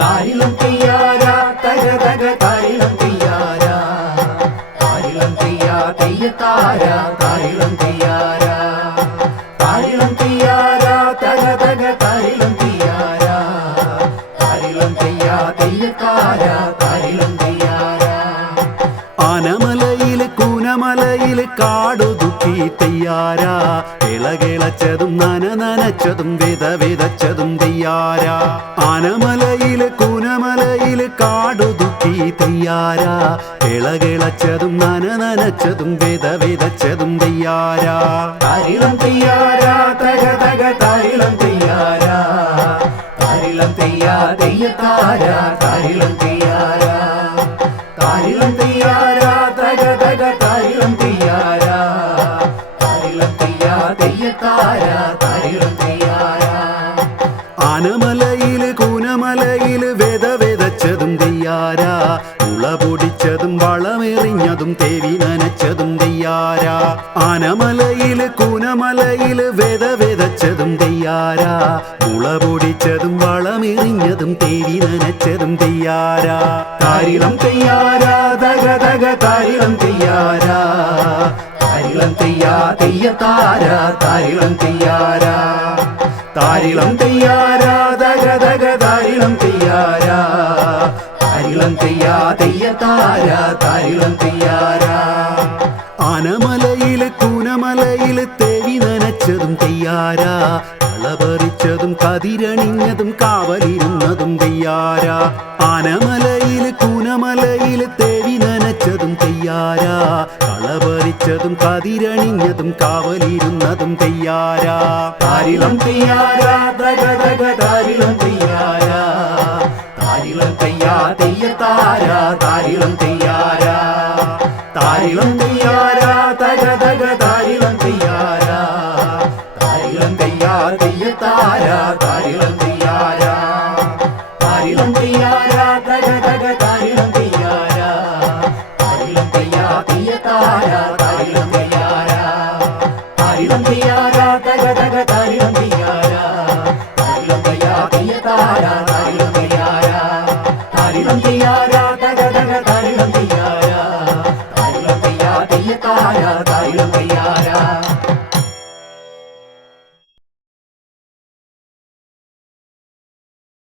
താരിളം തെയ്യാരാ തരതക തക താരിളം തെയ്യാര. താരിളം തെയ്യാ തെയ്യത്താര താരിളം തെയ്യാരാ. താരിളം തെയ്യാരാ തരതക തക താരിളം തെയ്യാര. താരിളം തെയ്യാ തെയ്യത്താര താരിളം തെയ്യാരാ. ആനമലയിലെ കൂനമലയിലെ കാടുതുക്കി തെയ്യാര? ഇളകിളച്ചതും നന നനച്ചതും വിത വിതച്ചതും തെയ്യാരാ. ആനമലയിൽ കൂനമലയിൽ കാടുതുക്കി തെയ്യാരാ. ഇളകിളച്ചതും നന നനച്ചതും വിത വിതച്ചതും തെയ്യാരാ. തരിളം തെയ്യാരാ തക തക തരിളം തെയ്യാരാ. തരിളം തെയ്യാ തെയ്യത്താര. തരിളം തെയ്യാരാ. തരിളം തെയ്യാര ആനമലയിൽ കൂനമലയിൽ വെത വെതച്ചതും തെയ്യാര. മുള പൊടിച്ചതും വളമെറിഞ്ഞതും തേവി നനച്ചതും തെയ്യാര. ആനമലയിൽ കൂനമലയിൽ വെത വെതച്ചതും തെയ്യാര. മുള പൊടിച്ചതും വളമെറിഞ്ഞതും തേവി നനച്ചതും തെയ്യാര. താരിളം തെയ്യാര തക തക താരിളം തെയ്യാ താര താരിളം തെയ്യാരാ. താരിളം തെയ്യാരാ ദഗ ദഗ താരിളം തെയ്യാരാ. താരിളം തെയ്യാ താര താരിളം തെയ്യാരാ. ആനമലയിൽ കൂനമലയിൽ തേവി നനച്ചതും തെയ്യാരാ. കളപറിച്ചതും കതിരണിഞ്ഞതും കാവലിരുന്നതും തെയ്യാരാ. ആനമലയിൽ കളപറിച്ചതും കതിരണിഞ്ഞതും കാവലിരുന്നതും തെയ്യാര. താരിളം തെയ്യാര തക തക താരിളം തയ്യാ താരിളം തെയ്യാ താരിളം താരിളം தந்தையா